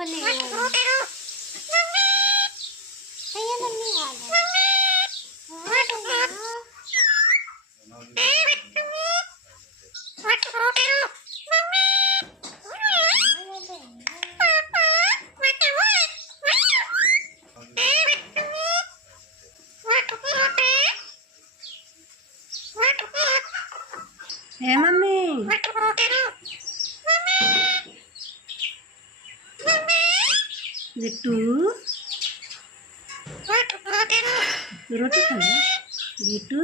Paliw. Kaya nangyari. Hey, mummy. Gitu. Roti kan ya? Gitu.